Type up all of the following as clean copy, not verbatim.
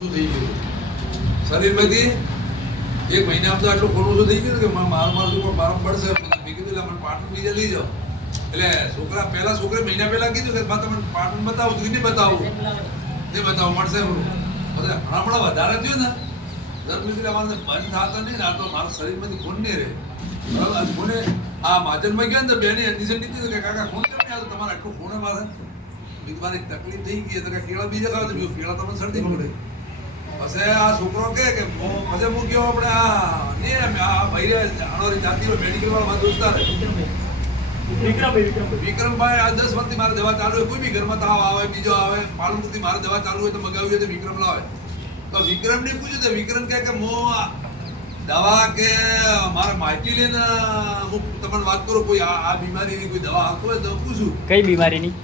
શરીરમાંથી એક મહિનામાં તો આટલું ખોટું ઓછું થઈ ગયું કે મારું પડશે. મેં કીધું એટલે મને પાટણ બીજા લઈ જાઓ. એટલે છોકરા મહિના પહેલા કીધું કે તમને પાટણ બતાવું તો નહીં બતાવું તે બતાવો મળશે હમણાં વધારે થયું ને ધર્મ અમારે બંધ થતા નહીં ને આ તો મારા શરીરમાંથી ખૂન નહીં રહે. બરાબર ખૂને આ માજનમાં ગયા ને તો બેને એડમિશન લીધી કે કાકા ખૂન કેમ નહીં આવતું તમારે આટલું ખૂણે મારે મારી તકલીફ થઈ ગઈ તો કેળા બીજા ખાવ તો કેળા તમને શરદી પડે. પછી આ છોકરો કે પછી હું ગયો આપણે આ ભાઈ અણોરી જાતિ મેડિકલ વાળા મારા દોસ્તાર વિક્રમભાઈ આ 10 વર્ષથી મારે દવા ચાલુ હોય કોઈ બી ઘરમાં તાવ આવે બીજો આવે પાલનપુરથી મારે દવા ચાલુ હોય તો મગાવી હોય તો વિક્રમ લાવે. તો વિક્રમને પૂછ્યું તો વિક્રમ કે હું દવા કે મારે માહિતી લઈને હું તમને વાત કરું કોઈ આ બીમારીની કોઈ દવા આપતો હોય તો પૂછું કઈ બીમારીની?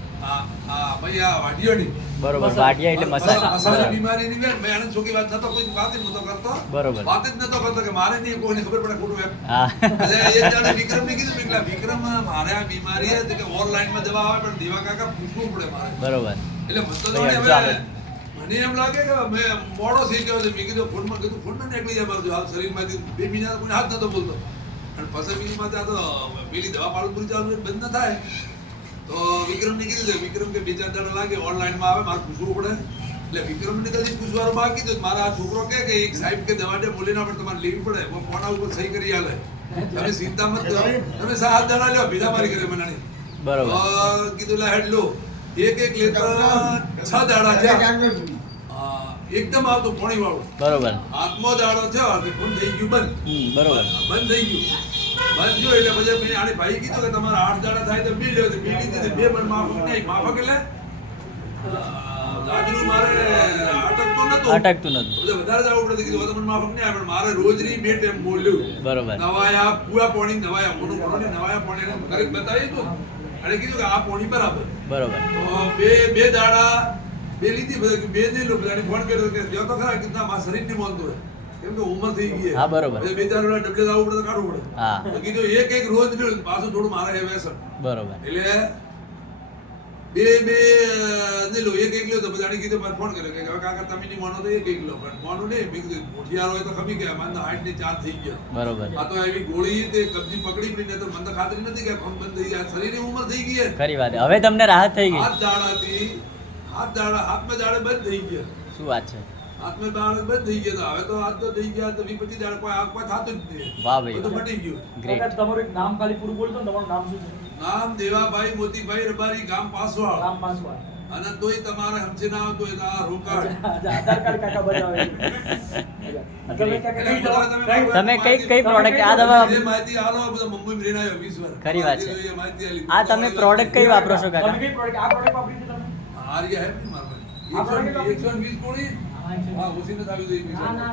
ભાઈ આ વાડિયોની. બરોબર, વાડિયા એટલે મસાજ બીમારીની મેં આનંદ છોકી વાત નતો કોઈ વાત જ નતો કરતો. બરોબર, વાત જ નતો કરતો કે મારે નહીં કોઈને ખબર પડે ખોટું એમ. એટલે એક જાણે વિક્રમને કીધું કે વિક્રમ મારે આ બીમારી હતી કે ઓનલાઈનમાં દવા આવે પણ દેવા કાકા પૂછવું પડે મારે. બરોબર. એટલે મને એમ લાગે કે મેં મોડો થઈ ગયો છે. મેં કીધું ફોનમાં ફોન ના નીકળી જાય મારું હાલ શરીરમાંથી 2 મહિના કોઈ હાથ નતો બોલતો અને પછી બીજી માથે આ તો પેલી દવા પાલનપુરી ચાલુ બંધ ન થાય તો વિક્રમને કીધું છે વિક્રમ કે 2-4 દાડા લાગે ઓનલાઈનમાં આવે મારે પૂછવું પડે. એટલે વિક્રમને કદી પૂછવાનું બાકી તો મારા આ છોકરો કે એક સાહેબ કે દવા દે બોલીને આપણે તમારે લેવી પડે ફોન ઉપર સહી કરી આલે તમે ચિંતા મત કરો તમે 7 દાડા લ્યો ભીડા મારી કરે મનાણી. બરોબર કીધું લે હેડ લો એક લેતા 6 દાડા થયા એકદમ આવતું પોણી વાળું. બરોબર. આત્મો દાડો થયો કે ફોન થઈ ગયું બંધ. બરોબર બંધ થઈ ગયું. બંધ થયો એટલે પછી મેં આને ભાઈ કીધું કે તમારા 8 દાડા થાય તો બી લ્યો તો બી લીધી 2 પણ માફક નહીં. માફક એટલે ગાજરું મારે અટકતું નતું એટલે વધારે જવું પડે કીધું તમને માફક નહીં આવે પણ મારે રોજની 2 ટાઈમ બોલ્યું. બરોબર. નવાયા પૂરા પોણી નવાયા મોનું પોણી નવાયા પોણી એને કરી બતાવી હતું અને કીધું કે આ પોણી બરાબર. બરોબર. તો બે દાડા બે લીધી બધા બે નહીં લો બધા ફોન કર્યો કે જો તો ખરા કે મારા શરીરની મોનતો હોય કેમ કે ઉંમર થઈ ગઈ. હા બરોબર. 2-4 વાળા ડબલે આવવું પડે તો કાઢવું પડે. હા તો કીધું એક રોજ લ્યો પાછું થોડું મારે વ્યસન. બરોબર. એટલે બે નહીં લો એક લ્યો તો બધાને કીધું મારે ફોન કર્યો કે કાકા તમે નહીં માનો તો એક લો પણ માનું નહીં મેં કીધું મોઢિયાર હોય તો ખમી ગયા મને 8 ની 4 થઈ ગયા. બરોબર. આ તો એવી ગોળી તે કબજી પકડી પડી ને તો મને ખાતરી નથી કે ફોન બંધ થઈ ગયા શરીરની ઉંમર થઈ ગઈ. ખરી વાત. હવે તમને રાહત થઈ ગઈ. હાથ દાડાથી હાથમાં દાડે બંધ થઈ ગયા. શું વાત છે? હાથમાં દાડે બંધ થઈ ગયા તો હવે તો હાથ તો થઈ ગયા તો 20-25 દાડે કોઈ થતું જ નહીં. વાહ ભાઈ બધું મટી ગયું. ગ્રેટ. તમારું એક નામ ખાલી પૂરું બોલતો ને તમારું નામ શું છે? નામ દેવાભાઈ મોતીભાઈ રબારી ગામ પાસવાડ. ગામ પાસવાડ. અને તોય તમારે સમજી ના આવતો હોય તો આ રોકાડ આધાર કાર્ડ કાકા બતાવે. તમે કઈ પ્રોડક્ટ આ દવા માહિતી આલો બધા મુંબઈ મેં રહ્યો 20 વર્ષ. ખરી વાત છે. આ તમે પ્રોડક્ટ કઈ વાપરો છો કાકા? તમે કઈ પ્રોડક્ટ આ પ્રોડક્ટ વાપરી છે તમે? આર્યા હે ની માર ભાઈ 120 કોડી હા ઓછી ન થાવી જોઈએ. ના